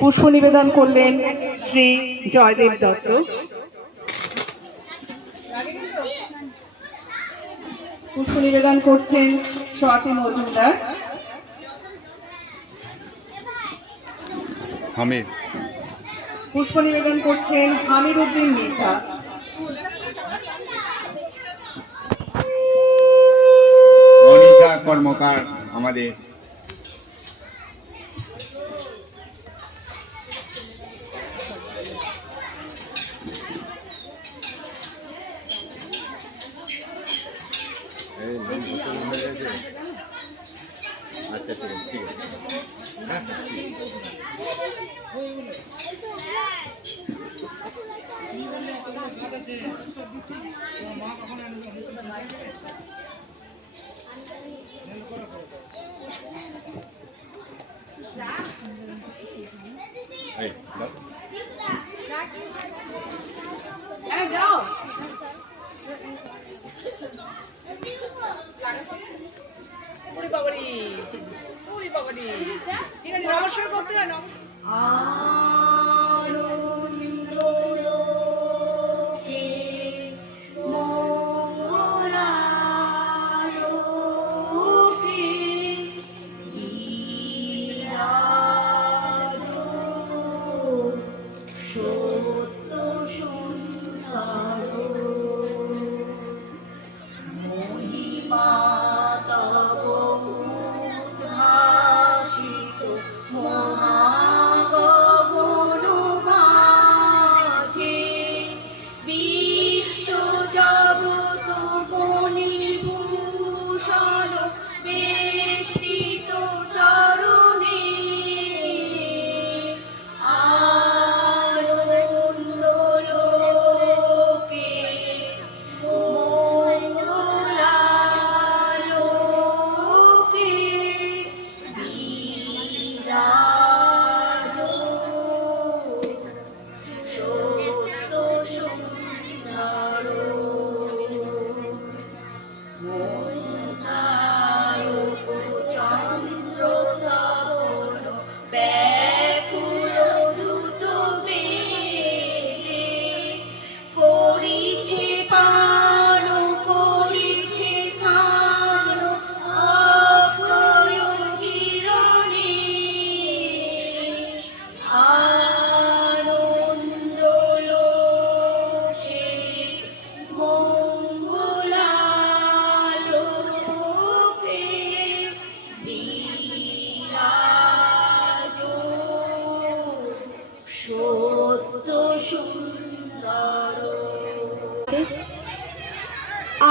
পুষ্প নিবেদন করলেন শ্রী জয়দেব দত্ত। পুষ্প নিবেদন করছেন স্বাতী মজুমদার। পুষ্প নিবেদন করছেন হামিদ উদ্দিন মির্জা। মনীষা কর্মকার আমাদের আচ্ছা ঠিক আছে। নমস্কার করতে হয় না।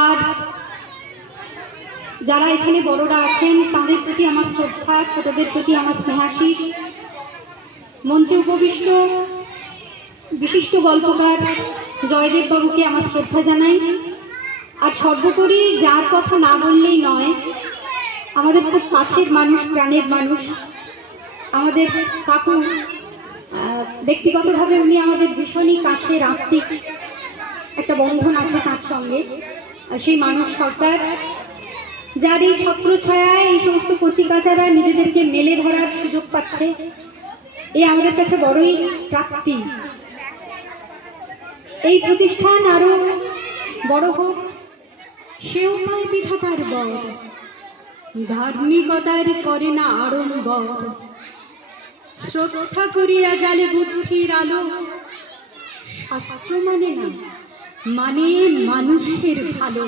আর যারা এখানে বড়রা আছেন তাদের প্রতি আমার শ্রদ্ধা, ছোটদের প্রতি আমার স্নেহাশীষ। মঞ্চে উপবিষ্ট বিশিষ্ট গল্পকার জয়দেব বাবুকে আমার শ্রদ্ধা জানাই। আর সর্বোপরি যার কথা না বললেই নয়, আমাদের খুব কাছের মানুষ, প্রাণের মানুষ, আমাদের কাকু। ব্যক্তিগতভাবে উনি আমাদের ভীষণই কাছের আত্মিক একটা বন্ধন আছে তার সঙ্গে। সেই মানুষ সরকার, যার এই ছত্রছায়ায় এই সমস্ত কচিকাচারা নিজেদেরকে মেলে ধরার সুযোগ পাচ্ছে, এই আমাদের কাছে বড়ই প্রাপ্তি। এই প্রতিষ্ঠান আরো বড় হোক, সেও পায় বিধাতার বর। ধার্মিকতার করে না আড়ম্বর, শ্রদ্ধা করিয়া জালে বুদ্ধির আলো। শাস্ত্র মানে না, মানে মানুষের ভালো।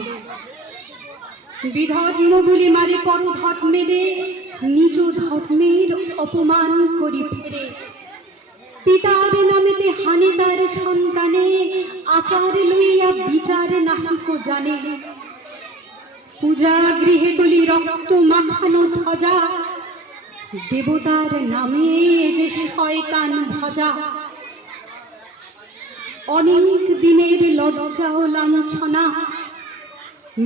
বিধর্ম বলে মারে পর ধর্মেরে, নিজ ধর্মের অপমান করি ফেরে। পিতার নামেতে হানে তার সন্তানে, আচার লইয়া বিচার নাহিক জানে। পূজা গৃহে তুলি রক্ত মাখানো ধ্বজা, দেবতার নামে যে শয়তান ভজা। অনেক দিনের লজ্জা ও লাঞ্ছনা,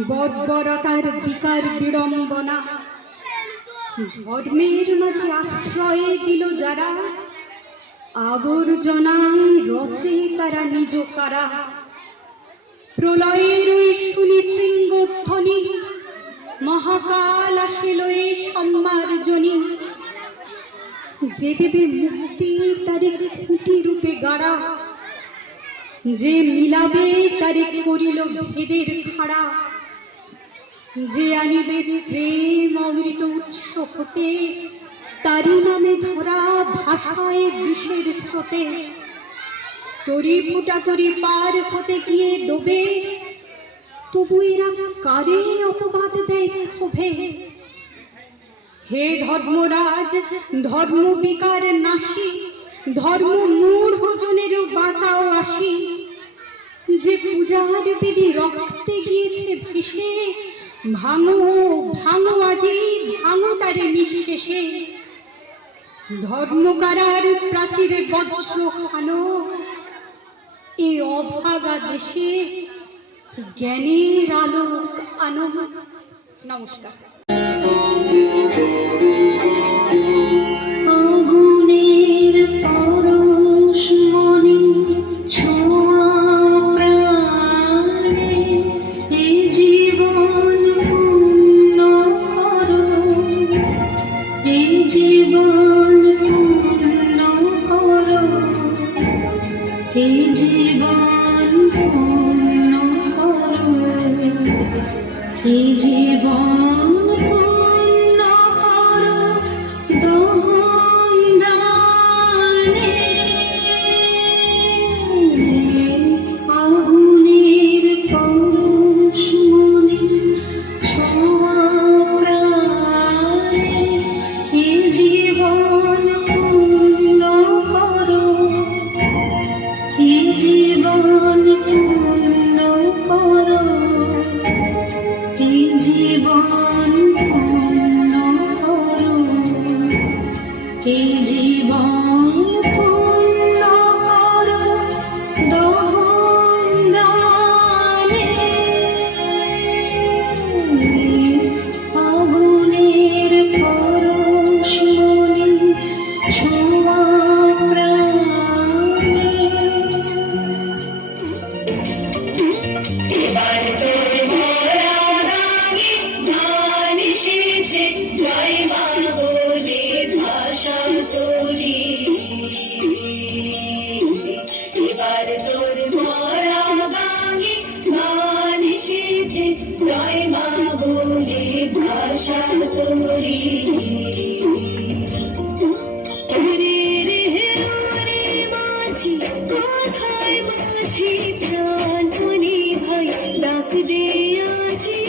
বর্বরতার বিকার বিড়ম্বনা। ধর্মের মাঝে আশ্রয় দিল যারা, আবর্জনায় রচে কারা নিজ কারা। প্রলয়ের শুনি শৃঙ্গধ্বনি, মহাকাল আসিল এই সম্মার্জনী। যে দেবে মুক্তি তারে খুঁটি রূপে গাড়া, যে মিলাবে তারে করিল ভেদের খাড়া, যে আনিবে প্রেম অমৃত উৎস হতে তারি নামে ধরা ভাষায় বিষের স্রোতে, তরি ফুটা করি পার হতে গিয়ে ডোবে, তবু এরা কারে অপবাদ দেয় ক্ষোভে। হে ধর্মরাজ ধর্ম বিকার নাশী, ধর্ম মূঢ় জনেরও বাঁচাও আসি, যে পূজার বিধি রক্তে গিয়েছে ভেসে, ভাঙো ভাঙো আজি ভাঙো তারে নিঃশেষে। ধর্মকারার প্রাচীরে বজ্র খানো, এ অভাগা দেশে জ্ঞানের আলোক আনো। নমস্কার। আগুনের পরশ মনে ছোঁয়া প্রাণে, এ জীবন পূর্ণ করো, এ জীবন পূর্ণ করো, এ জীবন পূর্ণ করো, এ জীবন পূর্ণ করো দহন দানে। আগুনের পরশ মনে ছোঁয়া প্রাণে, এ জীবন পূর্ণ করো, এ জীবন পূর্ণ করো, এ জীবন পূর্ণ করো, এ জীবন পূর্ণ করো দহন দানে। আগুনের পরশ মনে ছোঁয়া প্রাণে। এবার তোর মোরা রাগে ধান এসেছে, জয় মা বলে ভাষা তোরি। এবার তোর মোরা গাঙে ধান এসেছে, জয় মা বলে ভাষা তোরি। রে রে রে মাঝি কোথায় মাঝি, প্রাণ মনে ভাই ডাক দে আজি।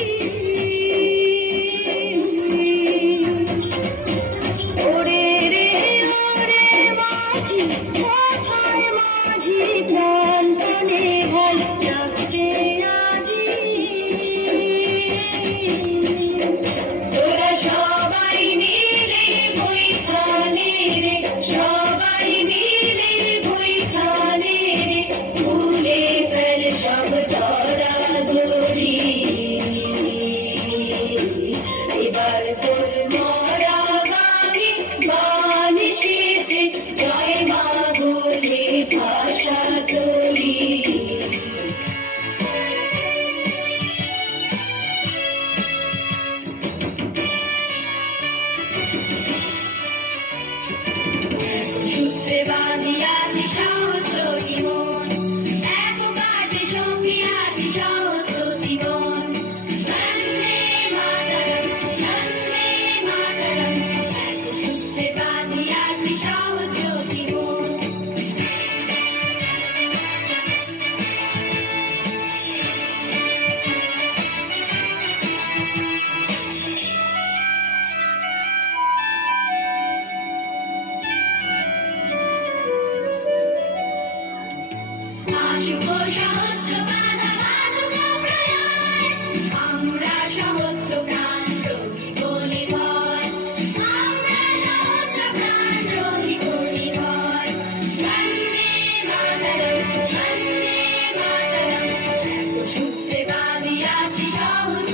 ওরে রে ওরে মাঝি কোথায় মাঝি, প্রাণ মনে ভাই ডাক দে আজি। তোরা সবাই মিলে বৈঠানে রে, সবাই মিলে বৈঠানে রে, ভুলে ফেল সব ধরা ধরি। এবার তোর মরা গানে গান এসেছে, জয় মা বলে ভাষা তোরি। সূত্রে বাঁধিয়াছি সহস্র জীবন, এক কাঠে সঙ্গিয়াছি সহস্র জীবন। বন্দে মাতরম বন্দে মাতরম, এক সূত্রে বাঁধিয়াছি সহস্র জীবন। আসুক সহস্র বাধা বাধক প্রয়ায়, আমরা সহস্র প্রাণ রোগী বলে ভয়, আমরা সহস্র প্রাণ রোগী বলে ভয়। বন্দে মাতরম বন্দে মাতরম, এক সূত্রে বাঁধিয়াছি সহস্র